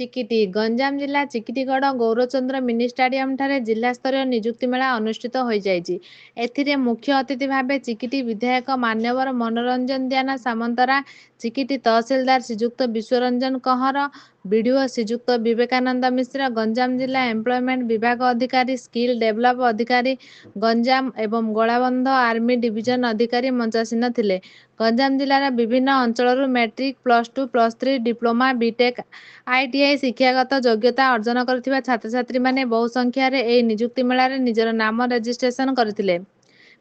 ଚିକିଟି ଗଞ୍ଜାମ ଜିଲ୍ଲା Chikitigarh Gaurchandra mini stadium ଠାରେ ଜିଲ୍ଲା ସ୍ତରୀୟ ନିଯୁକ୍ତି ମେଳା ଅନୁଷ୍ଠିତ ହୋଇଯାଇଛି। ଏଥିରେ ମୁଖ୍ୟ ଅତିଥି ଭାବେ ଚିକିଟି ବିଧାୟକ ମାନ୍ୟବର ମନୋରଞ୍ଜନ ଜ୍ଞାନ ସାମନ୍ତରା, ଚିକିଟି ତହସିଲଦାର ଶ୍ରୀଯୁକ୍ତ ବିଶ୍ୱରଞ୍ଜନ କହଁର, ବିଡିଓ ଶ୍ରୀଯୁକ୍ତ ବିବେକାନନ୍ଦ ମିଶ୍ର, ଗଞ୍ଜାମ ଜିଲ୍ଲା ଏମ୍ପ୍ଲୟମେଣ୍ଟ ବିଭାଗ ଅଧିକାରୀ, ସ୍କିଲ ଡେଭଲପ ଅଧିକାରୀ ଗଞ୍ଜାମ ଏବଂ ଗୋଳାବନ୍ଧ ଆର୍ମି ଡିଭିଜନ ଅଧିକାରୀ ମଞ୍ଚାସୀନ ଥିଲେ। ଗଞ୍ଜାମ ଜିଲ୍ଲାର ବିଭିନ୍ନ ଅଞ୍ଚଳରୁ ମ୍ୟାଟ୍ରିକ, +2, +3, ଡିପ୍ଲୋମା, ବିଟେକ୍, ITI ଶିକ୍ଷାଗତ ଯୋଗ୍ୟତା ଅର୍ଜନ କରିଥିବା ଛାତ୍ରଛାତ୍ରୀମାନେ ବହୁ ସଂଖ୍ୟାରେ ଏହି ନିଯୁକ୍ତି ମେଳାରେ ନିଜର ନାମ ରେଜିଷ୍ଟ୍ରେସନ କରିଥିଲେ।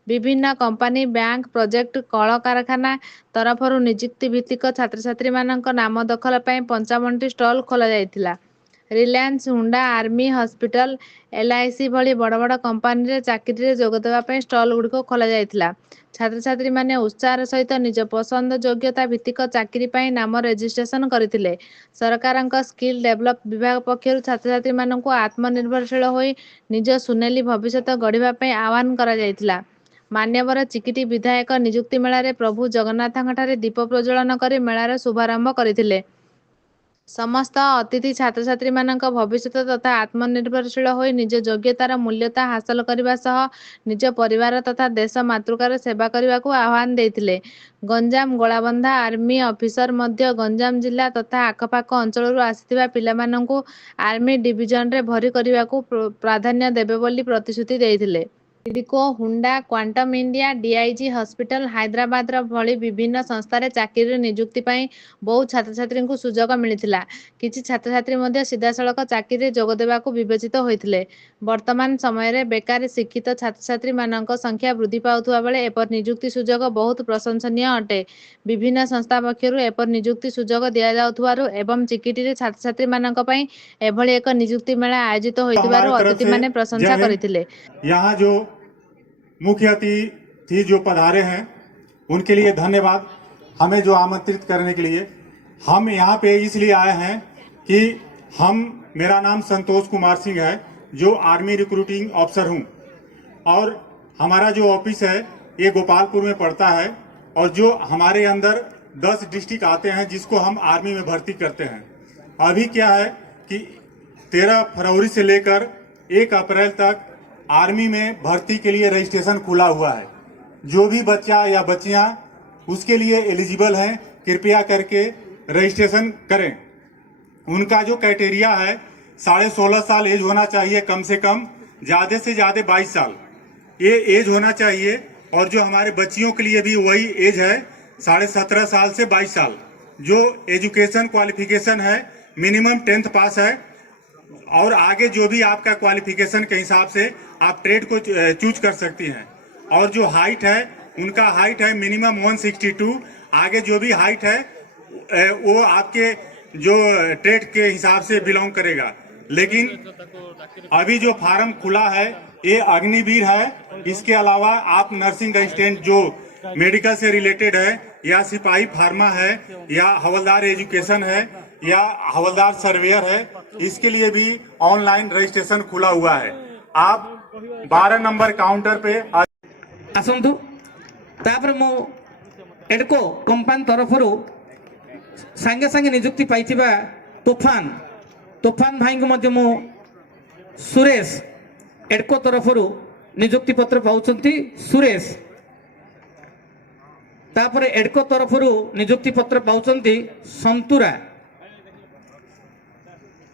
ବିଭିନ୍ନ କମ୍ପାନୀ, ବ୍ୟାଙ୍କ, ପ୍ରୋଜେକ୍ଟ, କଳକାରଖାନା ତରଫରୁ ନିଯୁକ୍ତି ଭିତ୍ତିକ ଛାତ୍ରଛାତ୍ରୀମାନଙ୍କ ନାମ ଦଖଲ ପାଇଁ 55ଟି ଷ୍ଟଲ୍ ଖୋଲାଯାଇଥିଲା। Reliance, Honda, army, hospital, LIC ଭଳି ବଡ଼ ବଡ଼ କମ୍ପାନୀରେ ଚାକିରିରେ ଯୋଗଦେବା ପାଇଁ ଷ୍ଟଲ୍‌ଗୁଡ଼ିକ ଖୋଲାଯାଇଥିଲା। ଛାତ୍ରଛାତ୍ରୀମାନେ ଉତ୍ସାହର ସହିତ ନିଜ ପସନ୍ଦ ଯୋଗ୍ୟତା ଭିତ୍ତିକ ଚାକିରି ପାଇଁ ନାମ ରେଜିଷ୍ଟ୍ରେସନ କରିଥିଲେ। ସରକାରଙ୍କ ସ୍କିଲ ଡେଭଲପ ବିଭାଗ ପକ୍ଷରୁ ଛାତ୍ରଛାତ୍ରୀମାନଙ୍କୁ ଆତ୍ମନିର୍ଭରଶୀଳ ହୋଇ ନିଜ ସୁନେଲି ଭବିଷ୍ୟତ ଗଢ଼ିବା ପାଇଁ ଆହ୍ୱାନ କରାଯାଇଥିଲା। ମାନ୍ୟବର ଚିକିଟି ବିଧାୟକ ନିଯୁକ୍ତି ମେଳାରେ ପ୍ରଭୁ ଜଗନ୍ନାଥଙ୍କଠାରେ ଦୀପ ପ୍ରଜ୍ୱଳନ କରି ମେଳାର ଶୁଭାରମ୍ଭ କରିଥିଲେ। ସମସ୍ତ ଅତିଥି ଛାତ୍ରଛାତ୍ରୀମାନଙ୍କ ଭବିଷ୍ୟତ ତଥା ଆତ୍ମନିର୍ଭରଶୀଳ ହୋଇ ନିଜ ଯୋଗ୍ୟତାର ମୂଲ୍ୟତା ହାସଲ କରିବା ସହ ନିଜ ପରିବାର ତଥା ଦେଶ ମାତୃକାର ସେବା କରିବାକୁ ଆହ୍ୱାନ ଦେଇଥିଲେ। ଗଞ୍ଜାମ ଗୋଳାବନ୍ଧା ଆର୍ମି ଅଫିସର ମଧ୍ୟ ଗଞ୍ଜାମ ଜିଲ୍ଲା ତଥା ଆଖପାଖ ଅଞ୍ଚଳରୁ ଆସିଥିବା ପିଲାମାନଙ୍କୁ ଆର୍ମି ଡିଭିଜନରେ ଭର୍ତ୍ତି କରିବାକୁ ପ୍ରାଧାନ୍ୟ ଦେବେ ବୋଲି ପ୍ରତିଶ୍ରୁତି ଦେଇଥିଲେ। SIDCO, Honda, quantum India, DIG hospital, ହାଇଦ୍ରାବାଦର ଭଳି ବିଭିନ୍ନ ସଂସ୍ଥାରେ ଚାକିରିରେ ନିଯୁକ୍ତି ପାଇଁ ବହୁ ଛାତ୍ରଛାତ୍ରୀଙ୍କୁ ସୁଯୋଗ ମିଳିଥିଲା। କିଛି ଛାତ୍ରଛାତ୍ରୀ ମଧ୍ୟ ସିଧାସଳଖ ଚାକିରିରେ ଯୋଗ ଦେବାକୁ ବିବେଚିତ ହୋଇଥିଲେ। ବର୍ତ୍ତମାନ ସମୟରେ ବେକାରୀ ଶିକ୍ଷିତ ଛାତ୍ରଛାତ୍ରୀମାନଙ୍କ ସଂଖ୍ୟା ବୃଦ୍ଧି ପାଉଥିବା ବେଳେ ଏପରି ନିଯୁକ୍ତି ସୁଯୋଗ ବହୁତ ପ୍ରଶଂସନୀୟ ଅଟେ। ବିଭିନ୍ନ ସଂସ୍ଥା ପକ୍ଷରୁ ଏପରି ନିଯୁକ୍ତି ସୁଯୋଗ ଦିଆଯାଉଥିବାରୁ ଏବଂ ଚିକିଟିରେ ଛାତ୍ରଛାତ୍ରୀମାନଙ୍କ ପାଇଁ ଏଭଳି ଏକ ନିଯୁକ୍ତି ମେଳା ଆୟୋଜିତ ହୋଇଥିବାରୁ ଅତିଥିମାନେ ପ୍ରଶଂସା କରିଥିଲେ। यहाँ जो मुख्य अतिथि जो पधारे हैं उनके लिए धन्यवाद। हमें जो आमंत्रित करने के लिए हम यहाँ पे इसलिए आए हैं कि मेरा नाम संतोष कुमार सिंह है, जो आर्मी रिक्रूटिंग ऑफिसर हूँ और हमारा जो ऑफिस है ये गोपालपुर में पड़ता है और जो हमारे अंदर 10 डिस्ट्रिक्ट आते हैं जिसको हम आर्मी में भर्ती करते हैं। अभी क्या है कि 13 फरवरी से लेकर 1 अप्रैल तक आर्मी में भर्ती के लिए रजिस्ट्रेशन खुला हुआ है। जो भी बच्चा या बच्चियां उसके लिए एलिजिबल हैं, कृपया करके रजिस्ट्रेशन करें। उनका जो क्राइटेरिया है 16.5 साल एज होना चाहिए कम से कम, ज़्यादा से ज़्यादा 22 साल ये एज होना चाहिए। और जो हमारे बच्चियों के लिए भी वही एज है 17.5 साल से 22 साल। जो एजुकेशन क्वालिफिकेशन है मिनिमम 10th पास है और आगे जो भी आपका क्वालिफिकेशन के हिसाब से आप ट्रेड को चूज कर सकती हैं। और जो हाइट है उनका हाइट है मिनिमम 162। आगे जो भी हाइट है वो आपके जो ट्रेड के हिसाब से बिलोंग करेगा। लेकिन अभी जो फार्म खुला है ये अग्निवीर है। इसके अलावा आप नर्सिंग असिस्टेंट जो मेडिकल से रिलेटेड है या सिपाही फार्मा है या हवलदार एजुकेशन है या हवलदार सर्वेयर है, इसके लिए भी ऑनलाइन रजिस्ट्रेशन खुला हुआ है। आप 12 नंबर काउंटर पे आसतु। तापर मो एडको कंपनी तरफरु सांगे सांगे नियुक्ति पाइथिबा तूफान भाई को मध्य मो सुरेश एडको तरफरु नियुक्ति पत्र पाउछंती सुरेश। तापर एडको तरफरु नियुक्ति पत्र पाउछंती संतुरा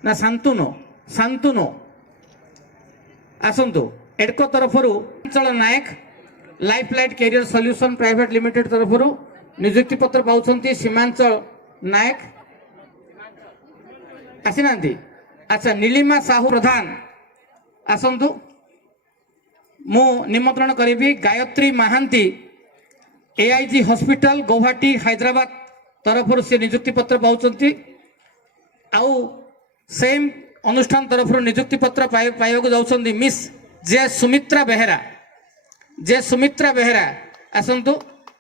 ना शांतुनो आसतु। एडको तरफरु Anchal Nayak life light career solution private limited तरफरु नियुक्ति पत्र पाउछंती सीमांचल नायक आसीनांती। अच्छा, नीलिमा साहू प्रधान आसतु। मु निमंत्रण करी गायत्री महांती AIG हॉस्पिटल गुवाहाटी हैदराबाद तरफरु से नियुक्ति पत्र पाउछंती। आउ सेम अनुष्ठान तरफरु नियुक्ति पत्र पाइबाकु जाउछंती मिस जे सुमित्रा बेहेरा आसतु।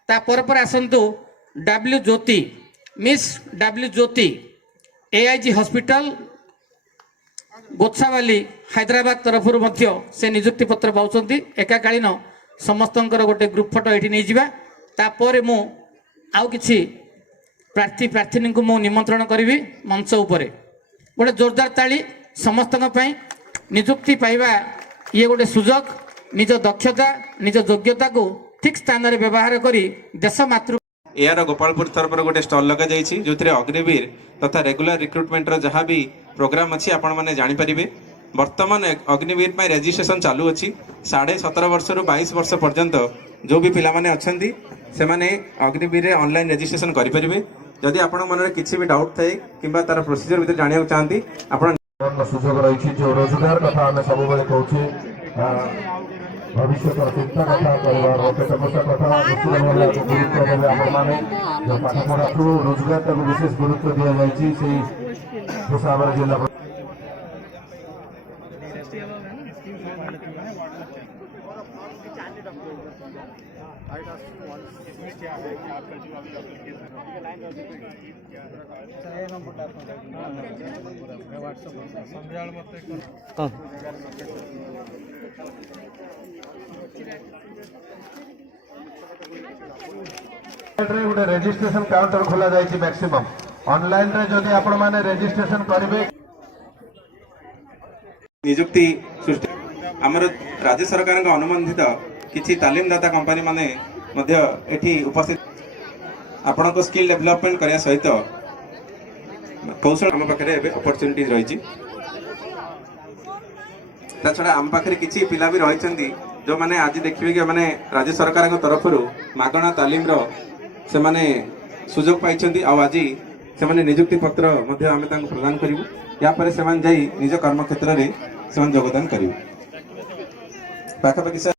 ता पर आसतु W ज्योति मिस W ज्योति AIG हॉस्पिटल गोछावाली हैदराबाद तरफरु मध्य से नियुक्ति पत्र पाउछंती। एकाकालीन समस्तंकर गोटे ग्रुप फोटो एठी नै जिबा। तापर मु आउ किछि प्रार्थी प्रार्थिनी को मु निमंत्रण करी मंच उपरे। गोटे जोरदार ताली समस्त निजुक्ति पाइबा ये गोटे सुजोग निज दक्षता निज योग्यता को ठीक स्थान में व्यवहार करी देश मातृ यार गोपालपुर तरफ गोटे स्टल लगा जाइए जो अग्निवीर तथा रेगुलर रिक्रुटमेंट जहाँ भी प्रोग्राम अच्छी आपण मैंने जानीपारे वर्तमान अग्निवीर रेजिस्ट्रेशन चालू अच्छी 17.5 वर्ष रु 22 वर्ष पर्यंत जो भी पिला माने अच्छी से अग्निवीर ऑनलाइन रेजिस्ट्रेशन करेंगे जदि आपण मन में किसी भी डाउट थाए कि तार प्रोसीजर भीतर जाना चाहती आपण सुजोग रही जो रोजगार कथा आम सब कहूँ भविष्य चिंता कथा परिवार पेट पोषा कथा गुरुत्व देवे आपने जो पाठ पढ़ा रोजगार टाक विशेष गुरुत्व दि जाए हिसाब से जिला गोटे रेजिस्ट्रेशन काउंटर खोला जाए मैक्सिमम ऑनलाइन रे जदि आपण माने रेजिस्ट्रेशन करेंगे निजुक्ति सृष्टि आमर राज्य सरकार अनुबंधित किसी तालीमदाता कंपनी माने मध्य एठी उपस्थित आपण को स्किल डेवलपमेंट करने सहित कौशल आम पाखे अपॉर्चुनिटीज रही छड़ा आम पाखे किसी पिला भी रही जो मैंने आज देखिए कि मैंने राज्य सरकार तरफ मागणा तालीम से माने सुजोग पाई आज से निजुक्ति पत्र आम प्रदान करूँ या निज कर्म क्षेत्र में योगदान करेंगे पाखापाखि